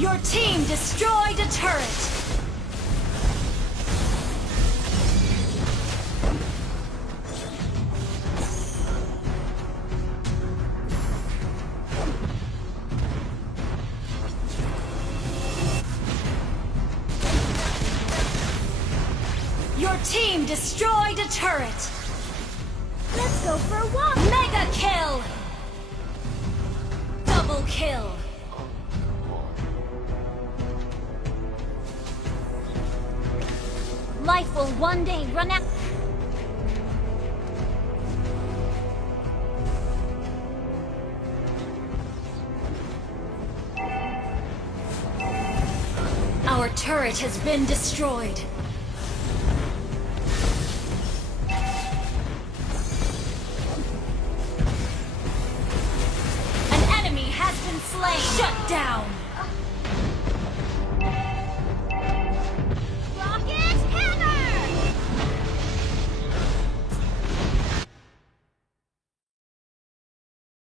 Your team destroyed a turret! Your team destroyed a turret! Let's go for a walk! Mega kill! Double kill! Life will one day run out. Our turret has been destroyed. An enemy has been slain. Shut down.